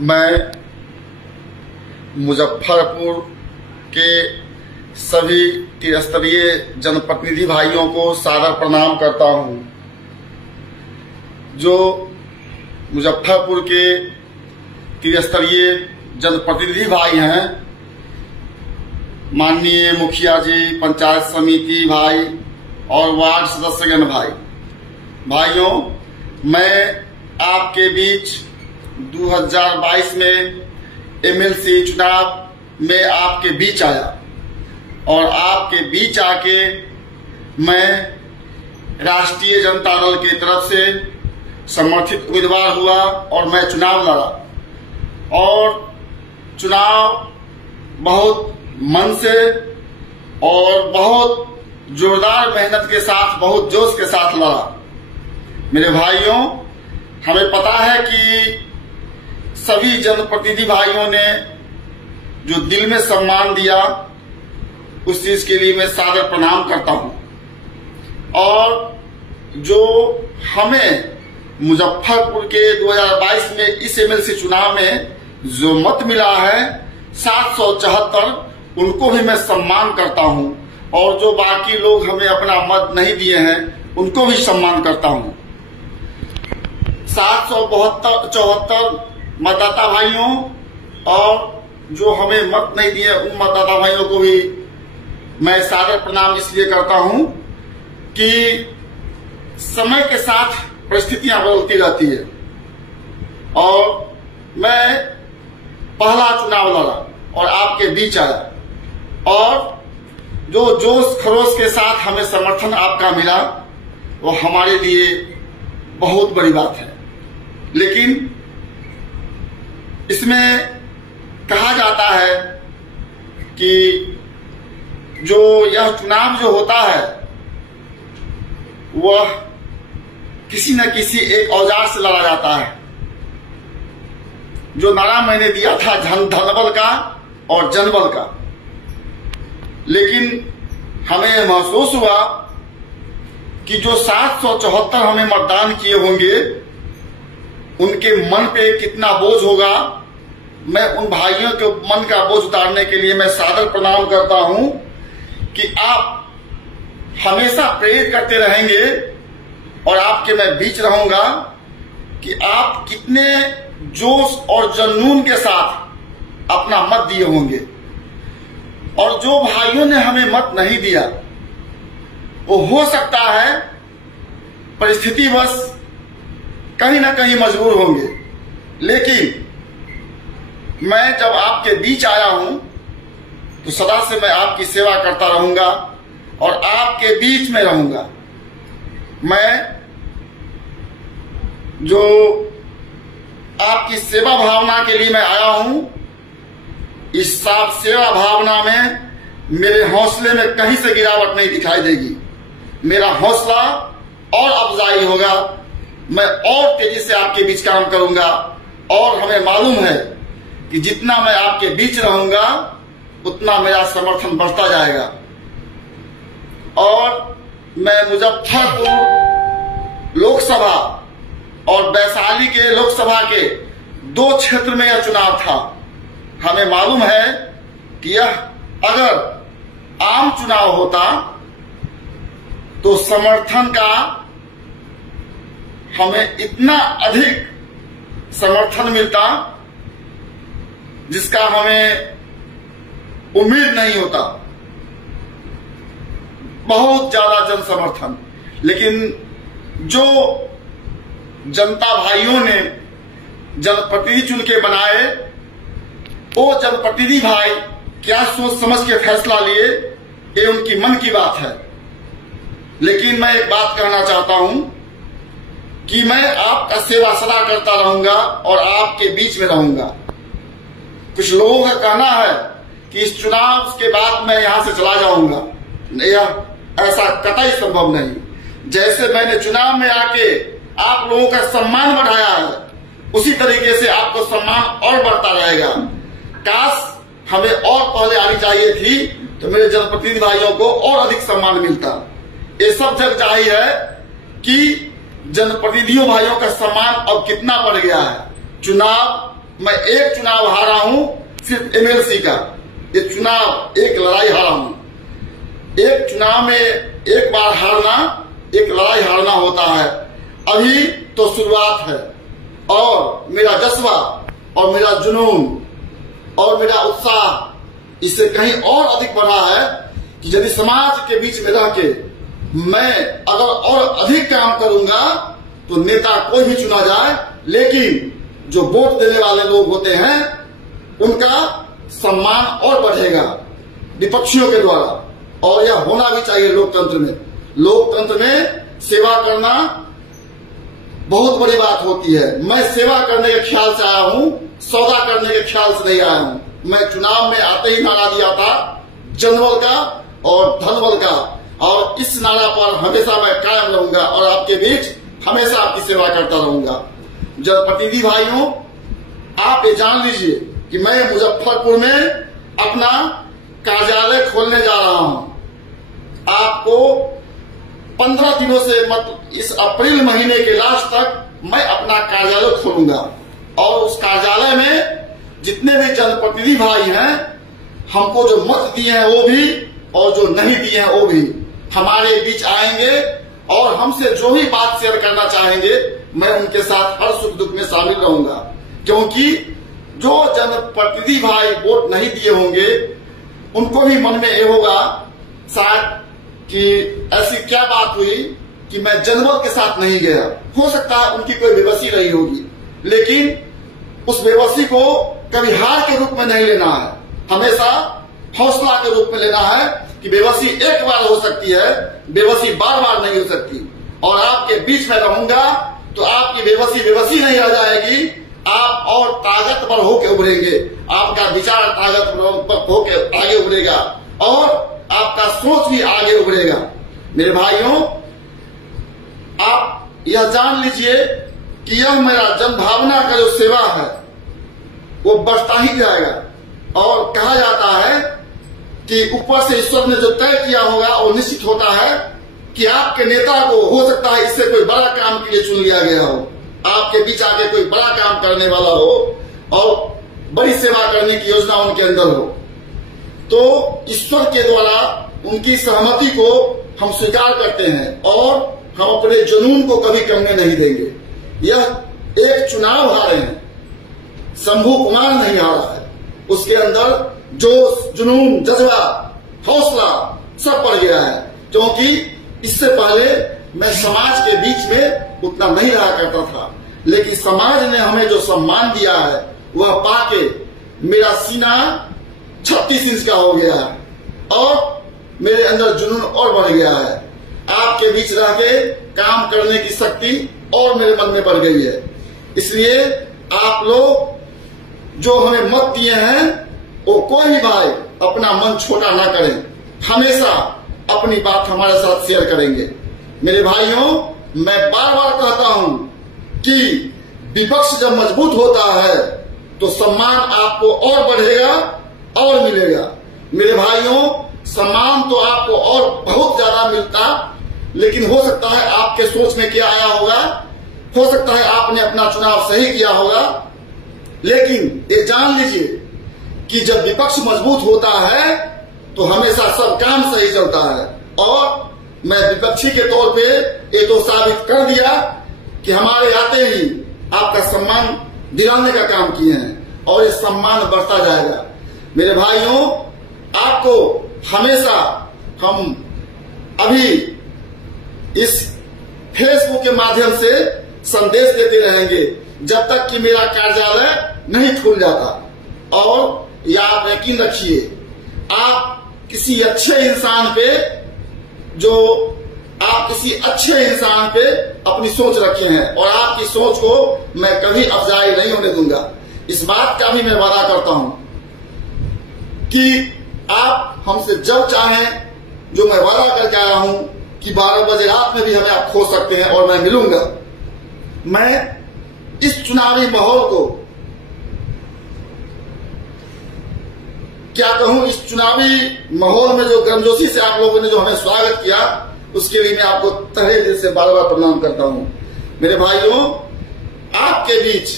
मैं मुजफ्फरपुर के सभी त्रिस्तरीय जनप्रतिनिधि भाइयों को सादर प्रणाम करता हूं। जो मुजफ्फरपुर के त्रिस्तरीय जनप्रतिनिधि भाई हैं, माननीय मुखिया जी, पंचायत समिति भाई और वार्ड सदस्यगण भाइयों, मैं आपके बीच 2022 में एमएलसी चुनाव में आपके बीच आया और आपके बीच आके मैं राष्ट्रीय जनता दल की तरफ से समर्थित उम्मीदवार हुआ और मैं चुनाव लड़ा और चुनाव बहुत मन से और बहुत जोरदार मेहनत के साथ, बहुत जोश के साथ लड़ा। मेरे भाइयों, हमें पता है कि सभी जनप्रतिनिधि भाइयों ने जो दिल में सम्मान दिया, उस चीज के लिए मैं सादर प्रणाम करता हूं। और जो हमें मुजफ्फरपुर के 2022 में इस एमएलसी चुनाव में जो मत मिला है 774, उनको भी मैं सम्मान करता हूं और जो बाकी लोग हमें अपना मत नहीं दिए हैं उनको भी सम्मान करता हूं। 774 मतदाता भाइयों और जो हमें मत नहीं दिए उन मतदाता भाइयों को भी मैं सादर प्रणाम इसलिए करता हूं कि समय के साथ परिस्थितियां बदलती रहती है और मैं पहला चुनाव लड़ा और आपके बीच आया और जो जोश खरोश के साथ हमें समर्थन आपका मिला, वो हमारे लिए बहुत बड़ी बात है। लेकिन इसमें कहा जाता है कि जो यह चुनाव जो होता है वह किसी न किसी एक औजार से लड़ा जाता है। जो नारा मैंने दिया था धनबल का और जनबल का, लेकिन हमें यह महसूस हुआ कि जो 774 हमें मतदान किए होंगे उनके मन पे कितना बोझ होगा। मैं उन भाइयों के मन का बोझ उतारने के लिए मैं सादर प्रणाम करता हूं कि आप हमेशा प्रेरित करते रहेंगे और आपके मैं बीच रहूंगा कि आप कितने जोश और जुनून के साथ अपना मत दिए होंगे। और जो भाइयों ने हमें मत नहीं दिया, वो हो सकता है परिस्थिति बस कहीं ना कहीं मजबूर होंगे, लेकिन मैं जब आपके बीच आया हूं तो सदा से मैं आपकी सेवा करता रहूंगा और आपके बीच में रहूंगा। मैं जो आपकी सेवा भावना के लिए मैं आया हूं, इस सेवा भावना में मेरे हौसले में कहीं से गिरावट नहीं दिखाई देगी। मेरा हौसला और अफजाई होगा, मैं और तेजी से आपके बीच काम करूंगा और हमें मालूम है कि जितना मैं आपके बीच रहूंगा उतना मेरा समर्थन बढ़ता जाएगा। और मैं मुजफ्फरपुर लोकसभा और वैशाली के लोकसभा के 2 क्षेत्र में यह चुनाव था। हमें मालूम है कि यह अगर आम चुनाव होता तो समर्थन का हमें इतना अधिक समर्थन मिलता जिसका हमें उम्मीद नहीं होता, बहुत ज्यादा जन समर्थन। लेकिन जो जनता भाइयों ने जनप्रतिनिधि चुन के बनाए, वो जनप्रतिनिधि भाई क्या सोच समझ के फैसला लिए, ये उनकी मन की बात है। लेकिन मैं एक बात कहना चाहता हूं कि मैं आपका सेवा सदा करता रहूंगा और आपके बीच में रहूंगा। कुछ लोगों का कहना है कि इस चुनाव के बाद मैं यहां से चला जाऊंगा, यह ऐसा कतई संभव नहीं। जैसे मैंने चुनाव में आके आप लोगों का सम्मान बढ़ाया है, उसी तरीके से आपको सम्मान और बढ़ता रहेगा। काश हमें और पहले आनी चाहिए थी तो मेरे जनप्रतिनिधि भाइयों को और अधिक सम्मान मिलता। ये सब जग जाहिर है कि जनप्रतिनिधियों भाइयों का सम्मान अब कितना बढ़ गया है। चुनाव मैं एक चुनाव हारा हूं, सिर्फ एमएलसी का। ये चुनाव एक लड़ाई हारा हूं। एक चुनाव में एक बार हारना, एक लड़ाई हारना होता है। अभी तो शुरुआत है और मेरा जज्बा और मेरा जुनून और मेरा उत्साह इससे कहीं और अधिक बढ़ा है कि यदि समाज के बीच में रह के मैं अगर और अधिक काम करूंगा तो नेता कोई भी चुना जाए, लेकिन जो वोट देने वाले लोग होते हैं उनका सम्मान और बढ़ेगा विपक्षियों के द्वारा। और यह होना भी चाहिए लोकतंत्र में। लोकतंत्र में सेवा करना बहुत बड़ी बात होती है। मैं सेवा करने के ख्याल से आया हूं, सौदा करने के ख्याल से नहीं आया हूं। मैं चुनाव में आते ही नारा दिया था जनबल का और धनबल का, और इस नारा पर हमेशा मैं कायम रहूंगा और आपके बीच हमेशा आपकी सेवा करता रहूंगा। जनप्रतिनिधि भाइयों, आप ये जान लीजिए कि मैं मुजफ्फरपुर में अपना कार्यालय खोलने जा रहा हूं। आपको 15 दिनों से मतलब इस अप्रैल महीने के लास्ट तक मैं अपना कार्यालय खोलूंगा और उस कार्यालय में जितने भी जनप्रतिनिधि भाई हैं, हमको जो मत दिए हैं वो भी और जो नहीं दिए हैं वो भी हमारे बीच आएंगे और हमसे जो भी बात शेयर करना चाहेंगे मैं उनके साथ हर सुख दुख में शामिल रहूंगा। क्योंकि जो जनप्रतिनिधि भाई वोट नहीं दिए होंगे उनको भी मन में ये होगा शायद कि ऐसी क्या बात हुई कि मैं जनबल के साथ नहीं गया। हो सकता है उनकी कोई बेबसी रही होगी, लेकिन उस बेबसी को कभी हार के रूप में नहीं लेना है, हमेशा हौसला के रूप में लेना है कि बेबसी एक बार हो सकती है, बेबसी बार बार नहीं हो सकती। और आपके बीच में रहूंगा तो आपकी बेबसी नहीं रह जाएगी, आप और ताकतवर होकर उभरेंगे, आपका विचार ताकतवर होकर आगे उभरेगा और आपका सोच भी आगे उभरेगा। मेरे भाइयों, आप यह जान लीजिए कि यह मेरा जनभावना का जो सेवा है वो बढ़ता ही जाएगा। और कहा जाता है कि ऊपर से ईश्वर ने जो तय किया होगा वो निश्चित होता है कि आपके नेता को हो सकता है इससे कोई बड़ा काम के लिए चुन लिया गया हो, आपके बीच आके कोई बड़ा काम करने वाला हो और बड़ी सेवा करने की योजना उनके अंदर हो। तो ईश्वर के द्वारा उनकी सहमति को हम स्वीकार करते हैं और हम अपने जुनून को कभी कमने नहीं देंगे। यह एक चुनाव हारे हैं, शंभू कुमार नहीं हारा है, उसके अंदर जोश, जुनून, जज्बा, हौसला सब बढ़ गया है। क्योंकि इससे पहले मैं समाज के बीच में उतना नहीं रहा करता था, लेकिन समाज ने हमें जो सम्मान दिया है वह पाके मेरा सीना 36 इंच का हो गया है और मेरे अंदर जुनून और बढ़ गया है। आपके बीच रह के काम करने की शक्ति और मेरे मन में बढ़ गई है। इसलिए आप लोग जो हमें मत दिए हैं वो कोई भी भाई अपना मन छोटा ना करें, हमेशा अपनी बात हमारे साथ शेयर करेंगे। मेरे भाइयों, मैं बार बार कहता हूं कि विपक्ष जब मजबूत होता है तो सम्मान आपको और बढ़ेगा और मिलेगा। मेरे भाइयों, सम्मान तो आपको और बहुत ज्यादा मिलता, लेकिन हो सकता है आपके सोच में क्या आया होगा, हो सकता है आपने अपना चुनाव सही किया होगा, लेकिन ये जान लीजिए कि जब विपक्ष मजबूत होता है तो हमेशा सब काम सही चलता है। और मैं विपक्षी के तौर पे ये तो साबित कर दिया कि हमारे आते ही आपका सम्मान दिलाने का काम किए हैं और ये सम्मान बढ़ता जाएगा। मेरे भाइयों, आपको हमेशा हम अभी इस फेसबुक के माध्यम से संदेश देते रहेंगे जब तक कि मेरा कार्यालय नहीं खुल जाता। और या आप यकीन रखिए, आप किसी अच्छे इंसान पे अपनी सोच रखे हैं और आपकी सोच को मैं कभी अफजाई नहीं होने दूंगा। इस बात का भी मैं वादा करता हूं कि आप हमसे जब चाहें, जो मैं वादा करके आया हूं कि 12 बजे रात में भी हमें आप खो सकते हैं और मैं मिलूंगा। मैं इस चुनावी माहौल को क्या कहूं, इस चुनावी माहौल में जो गर्मजोशी से आप लोगों ने जो हमें स्वागत किया उसके लिए मैं आपको तहे दिल से बार बार प्रणाम करता हूं। मेरे भाइयों, आपके बीच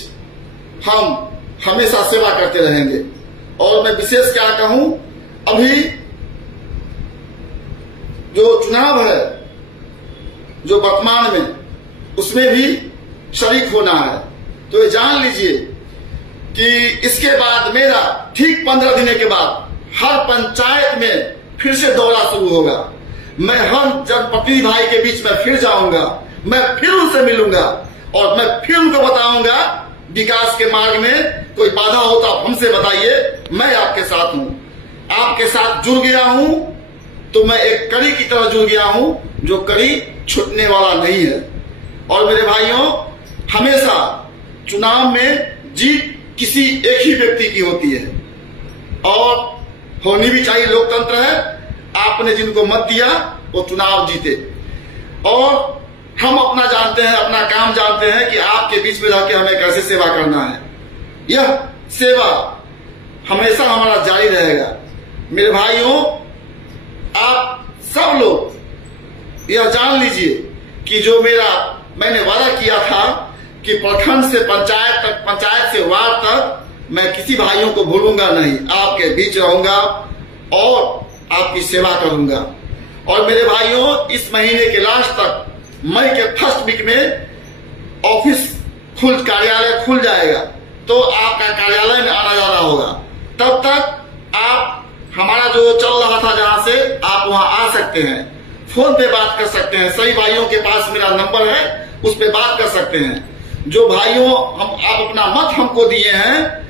हम हमेशा सेवा करते रहेंगे। और मैं विशेष क्या कहूं, अभी जो चुनाव है जो वर्तमान में, उसमें भी शरीक होना है। तो ये जान लीजिए कि इसके बाद मेरा ठीक 15 दिन के बाद हर पंचायत में फिर से दौरा शुरू होगा। मैं हर जनप्रतिनिधि भाई के बीच में फिर जाऊंगा, मैं फिर उनसे मिलूंगा और मैं फिर उनको बताऊंगा विकास के मार्ग में कोई बाधा हो तो आप हमसे बताइए, मैं आपके साथ हूं। आपके साथ जुड़ गया हूं तो मैं एक कड़ी की तरह जुड़ गया हूं जो कड़ी छूटने वाला नहीं है। और मेरे भाइयों, हमेशा चुनाव में जीत किसी एक ही व्यक्ति की होती है और होनी भी चाहिए, लोकतंत्र है। आपने जिनको मत दिया वो चुनाव जीते। और हम अपना जानते हैं, अपना काम जानते हैं कि आपके बीच में रहकर हमें कैसे सेवा करना है। यह सेवा हमेशा हमारा जारी रहेगा। मेरे भाइयों, आप सब लोग यह जान लीजिए कि जो मैंने वादा किया था कि प्रखंड से पंचायत तक, पंचायत से वार्ड तक मैं किसी भाइयों को भूलूंगा नहीं, आपके बीच रहूंगा और आपकी सेवा करूंगा। और मेरे भाइयों, इस महीने के लास्ट तक, मई के फर्स्ट वीक में ऑफिस कार्यालय खुल जाएगा, तो आपका कार्यालय में आना जाना होगा। तब तक आप हमारा जो चल रहा था जहां से, आप वहां आ सकते हैं, फोन पे बात कर सकते हैं। सही भाइयों के पास मेरा नंबर है, उस पे बात कर सकते हैं। जो भाइयों आप अपना मत हमको दिए हैं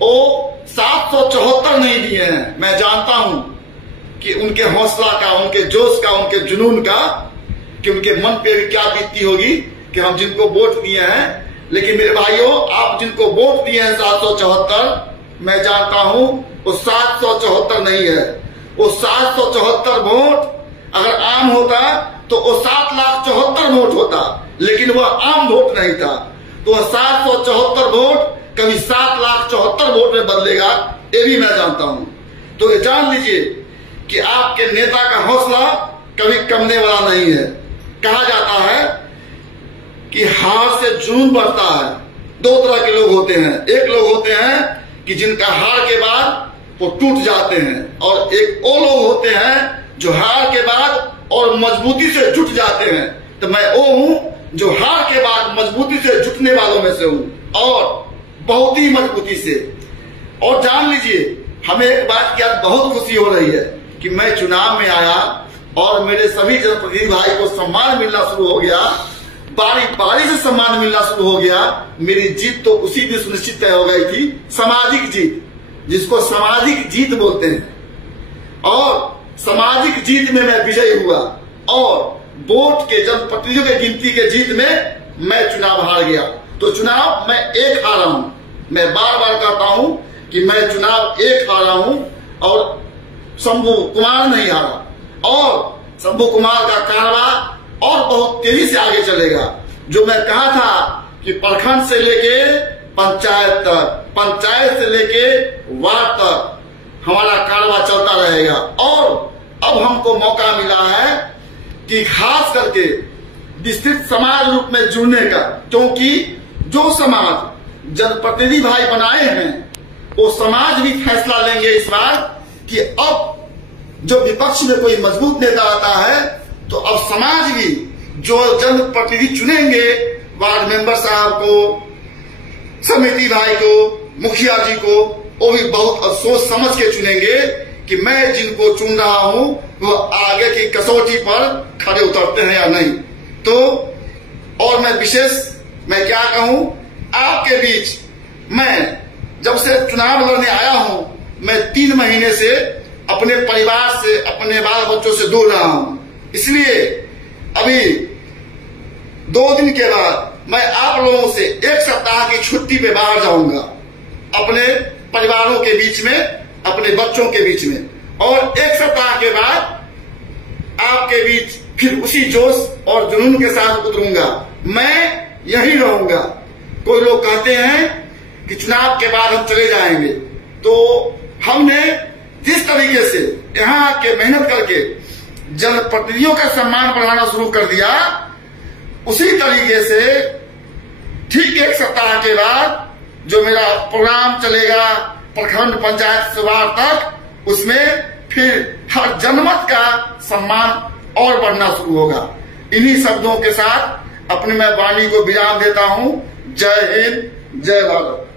वो 774 नहीं दिए हैं। मैं जानता हूं कि उनके हौसला का, उनके जोश का, उनके जुनून का, कि उनके मन पे भी क्या बीतती होगी कि हम जिनको वोट दिए हैं। लेकिन मेरे भाइयों, आप जिनको वोट दिए हैं 774, मैं जानता हूं वो 774 नहीं है। वो 774 वोट अगर आम होता तो वो 7,74,000 वोट होता, लेकिन वह आम वोट नहीं था। तो 774 वोट कभी 7,74,000 वोट में बदलेगा, ये भी मैं जानता हूं। तो ये जान लीजिए कि आपके नेता का हौसला कभी कमने वाला नहीं है। कहा जाता है कि हार से जुनून बढ़ता है। दो तरह के लोग होते हैं, एक लोग होते हैं कि जिनका हार के बाद वो टूट जाते हैं, और एक वो लोग होते हैं जो हार के बाद और मजबूती से जुट जाते हैं। तो मैं वो हूं जो हार के बाद मजबूती से जुटने वालों में से हूं, और बहुत ही मजबूती से। और जान लीजिए, हमें एक बात की आज बहुत खुशी हो रही है कि मैं चुनाव में आया और मेरे सभी जनप्रतिनिधि भाई को सम्मान मिलना शुरू हो गया, बारी बारी से सम्मान मिलना शुरू हो गया। मेरी जीत तो उसी दिन सुनिश्चित तय हो गई थी, सामाजिक जीत, जिसको सामाजिक जीत बोलते हैं। और सामाजिक जीत में मैं विजयी हुआ, और वोट के जनप्रतिनिधियों की गिनती के जीत में मैं चुनाव हार गया। तो चुनाव मैं एक हारा हूं। मैं बार बार कहता हूं कि मैं चुनाव एक हारा हूं और शंभू कुमार नहीं हारा। और शंभू कुमार का कारवा और बहुत तेजी से आगे चलेगा। जो मैं कहा था कि प्रखंड से लेके पंचायत तक, पंचायत से लेके वार्ड तक हमारा कारवा चलता रहेगा। और अब हमको मौका मिला है कि खास करके विस्तृत समाज रूप में जुड़ने का, क्योंकि जो समाज जनप्रतिनिधि भाई बनाए हैं वो समाज भी फैसला लेंगे इस बार कि अब जो विपक्ष में कोई मजबूत नेता आता है तो अब समाज भी जो जनप्रतिनिधि चुनेंगे, वार्ड मेंबर साहब को, समिति भाई को, मुखिया जी को, वो भी बहुत सोच समझ के चुनेंगे कि मैं जिनको चुन रहा हूं वो आगे की कसौटी पर खड़े उतरते हैं या नहीं। तो और मैं क्या कहूं, आपके बीच मैं जब से चुनाव लड़ने आया हूं, मैं 3 महीने से अपने परिवार से, अपने बाल बच्चों से दूर रहा हूं। इसलिए अभी 2 दिन के बाद मैं आप लोगों से 1 सप्ताह की छुट्टी पे बाहर जाऊंगा, अपने परिवारों के बीच में, अपने बच्चों के बीच में। और 1 सप्ताह के बाद आपके बीच फिर उसी जोश और जुनून के साथ उतरूंगा। मैं यही रहूंगा। कोई लोग कहते हैं कि चुनाव के बाद हम चले जाएंगे, तो हमने जिस तरीके से यहाँ आके मेहनत करके जनप्रतिनिधियों का सम्मान बढ़ाना शुरू कर दिया, उसी तरीके से ठीक 1 सप्ताह के बाद जो मेरा प्रोग्राम चलेगा प्रखंड पंचायत से वार्ड तक, उसमें फिर हर जनमत का सम्मान और बढ़ना शुरू होगा। इन्हीं शब्दों के साथ अपनी मैं वाणी को विराम देता हूं। जय हिंद, जय भारत।